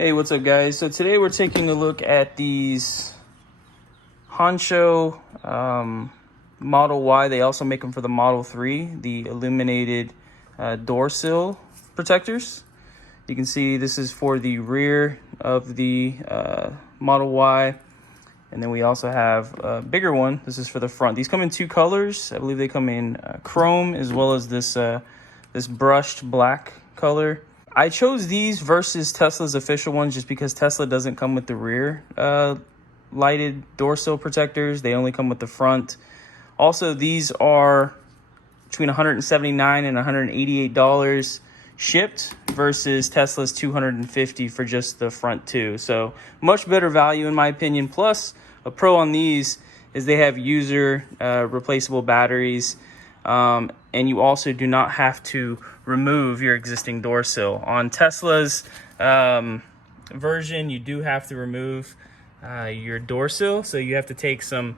Hey, what's up guys? So today we're taking a look at these Hansshow Model Y. They also make them for the Model 3, the illuminated door sill protectors. You can see this is for the rear of the Model Y. And then we also have a bigger one. This is for the front. These come in two colors. I believe they come in chrome as well as this this brushed black color. I chose these versus Tesla's official ones just because Tesla doesn't come with the rear lighted door sill protectors. They only come with the front. Also, these are between $179 and $188 shipped versus Tesla's $250 for just the front two. So much better value in my opinion. Plus, a pro on these is they have user replaceable batteries. And you also do not have to remove your existing door sill. On Tesla's version, you do have to remove your door sill. So you have to take some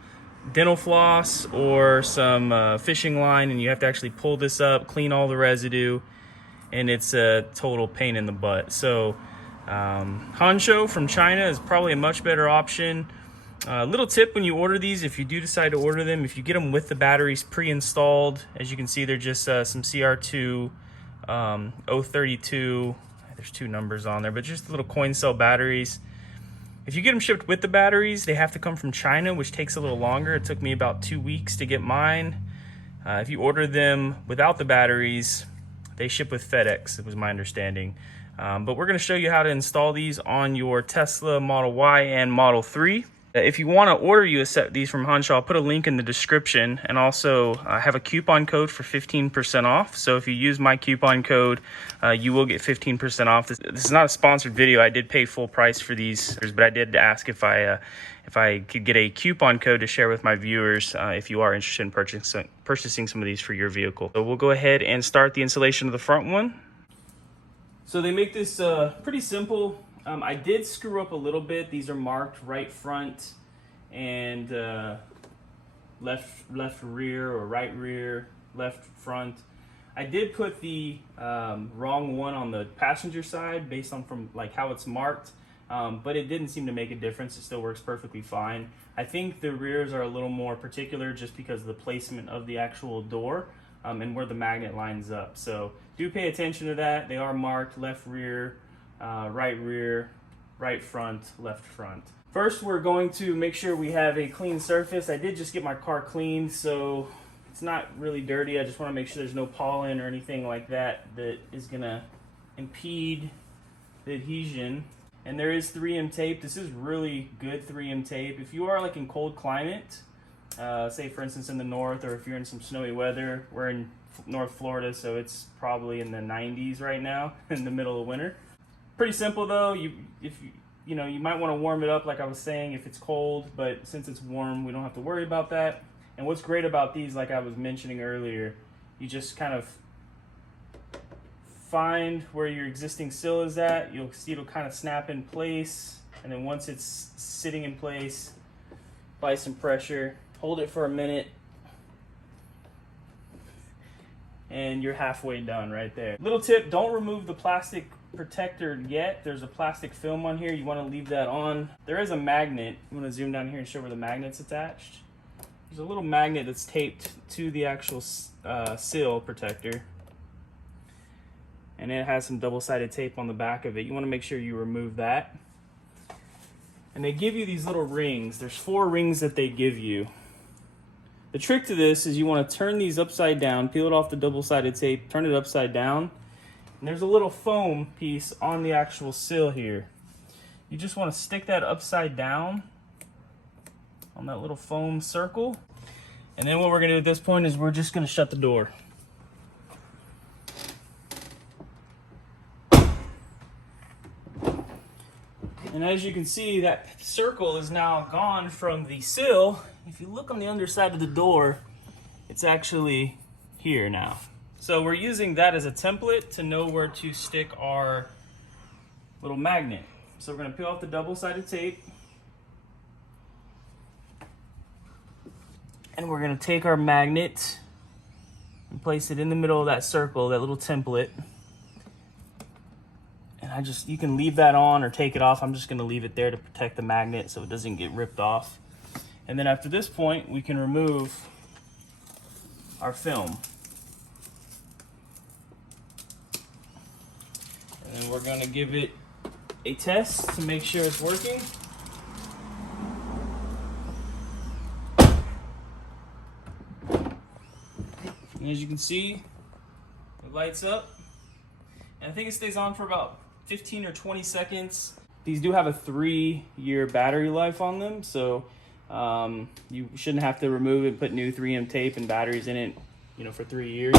dental floss or some fishing line, and you have to actually pull this up, clean all the residue, and it's a total pain in the butt. So Hansshow from China is probably a much better option. Little tip when you order these, if you do decide to order them, if you get them with the batteries pre-installed, as you can see, they're just some CR2 032. There's two numbers on there, but just little coin cell batteries. If you get them shipped with the batteries, they have to come from China, which takes a little longer. It took me about 2 weeks to get mine. If you order them without the batteries, they ship with FedEx, it was my understanding. But we're going to show you how to install these on your Tesla Model Y and Model 3. If you want to order you a set of these from Hansshow, I'll put a link in the description, and also I have a coupon code for 15% off. So if you use my coupon code, you will get 15% off. This is not a sponsored video. I did pay full price for these, but I did ask if I could get a coupon code to share with my viewers if you are interested in purchasing some of these for your vehicle. So we'll go ahead and start the installation of the front one. So they make this pretty simple. I did screw up a little bit. These are marked right front and left rear, or right rear, left front. I did put the wrong one on the passenger side based on from like how it's marked, but it didn't seem to make a difference. It still works perfectly fine. I think the rears are a little more particular just because of the placement of the actual door and where the magnet lines up. So do pay attention to that. They are marked left rear, right rear, right front, left front. First, we're going to make sure we have a clean surface. I did just get my car cleaned, so it's not really dirty. I just want to make sure there's no pollen or anything like that that is gonna impede the adhesion. And there is 3M tape. This is really good 3M tape. If you are like in cold climate, say for instance in the north, or if you're in some snowy weather, we're in North Florida, so it's probably in the 90s right now in the middle of winter. Pretty simple though. You might want to warm it up like I was saying if it's cold, but since it's warm, we don't have to worry about that. And what's great about these, like I was mentioning earlier, you just kind of find where your existing sill is at. You'll see it'll kind of snap in place, and then once it's sitting in place, apply some pressure, hold it for a minute, and you're halfway done right there. Little tip, don't remove the plastic protector yet. There's a plastic film on here. You want to leave that on. There is a magnet. I'm going to zoom down here and show where the magnet's attached. There's a little magnet that's taped to the actual sill protector, and it has some double-sided tape on the back of it. You want to make sure you remove that. And they give you these little rings. There's 4 rings that they give you. The trick to this is you want to turn these upside down, peel it off the double-sided tape, turn it upside down, and there's a little foam piece on the actual sill here. You just want to stick that upside down on that little foam circle. And then what we're going to do at this point is we're just going to shut the door. And as you can see, that circle is now gone from the sill. If you look on the underside of the door, it's actually here now. So we're using that as a template to know where to stick our little magnet. So we're going to peel off the double-sided tape. And we're going to take our magnet and place it in the middle of that circle, that little template. And you can leave that on or take it off. I'm just gonna leave it there to protect the magnet so it doesn't get ripped off. And then after this point, we can remove our film. And then we're gonna give it a test to make sure it's working. And as you can see, it lights up. And I think it stays on for about 15 or 20 seconds. These do have a 3-year battery life on them, so you shouldn't have to remove it, put new 3M tape and batteries in it, for 3 years.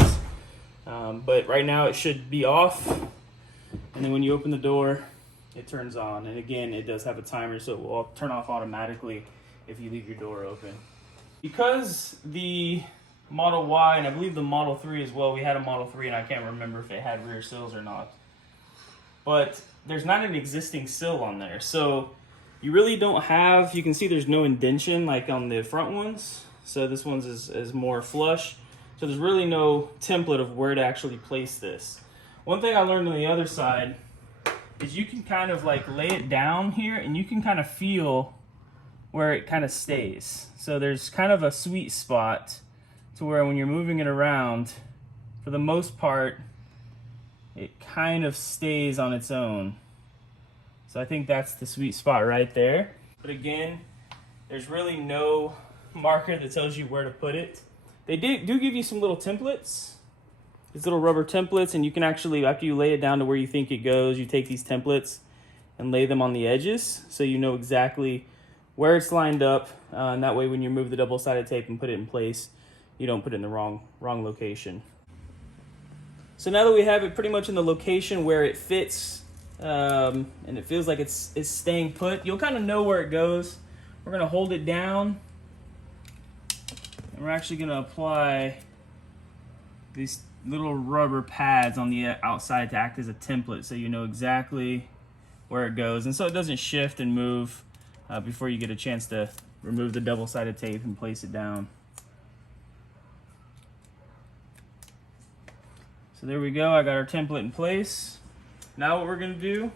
But right now it should be off. And then when you open the door, it turns on. And again, it does have a timer, so it will turn off automatically if you leave your door open. Because the Model Y, and I believe the Model 3 as well, we had a Model 3 and I can't remember if it had rear sills or not. But there's not an existing sill on there. So you really don't have, you can see there's no indentation like on the front ones. So this one's is more flush. So there's really no template of where to actually place this. One thing I learned on the other side is you can kind of like lay it down here and you can kind of feel where it kind of stays. So there's kind of a sweet spot to where when you're moving it around, for the most part, it kind of stays on its own. So I think that's the sweet spot right there. But again, there's really no marker that tells you where to put it. They do give you some little templates, these little rubber templates, and you can actually, after you lay it down to where you think it goes, you take these templates and lay them on the edges so you know exactly where it's lined up, and that way when you remove the double-sided tape and put it in place, you don't put it in the wrong location. So now that we have it pretty much in the location where it fits, and it feels like it's staying put, you'll kind of know where it goes. We're gonna hold it down, and we're actually gonna apply these little rubber pads on the outside to act as a template so you know exactly where it goes, and so it doesn't shift and move before you get a chance to remove the double-sided tape and place it down. So there we go, I got our template in place. Now what we're gonna do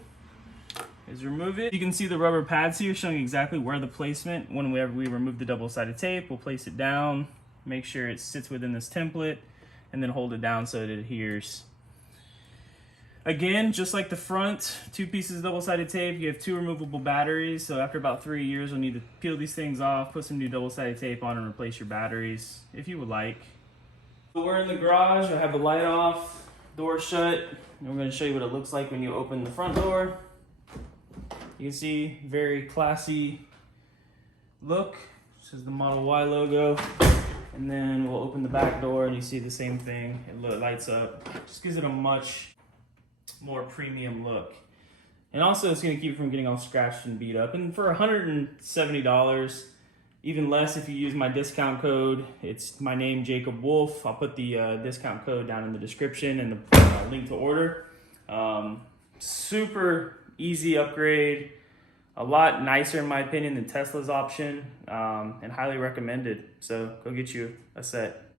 is remove it. You can see the rubber pads here showing exactly where the placement, whenever we remove the double-sided tape, we'll place it down, make sure it sits within this template, and then hold it down so it adheres. Again, just like the front, 2 pieces of double-sided tape, you have 2 removable batteries, so after about 3 years, you'll need to peel these things off, put some new double-sided tape on, and replace your batteries, if you would like. So we're in the garage, I have the light off, door shut, and we're gonna show you what it looks like when you open the front door. You can see, very classy look. This is the Model Y logo. And then we'll open the back door and you see the same thing. It lights up. Just gives it a much more premium look. And also it's gonna keep it from getting all scratched and beat up. And for $170, even less if you use my discount code, it's my name, Jacob Wolf. I'll put the discount code down in the description and the link to order. Super easy upgrade. A lot nicer in my opinion than Tesla's option, and highly recommended. So go get you a set.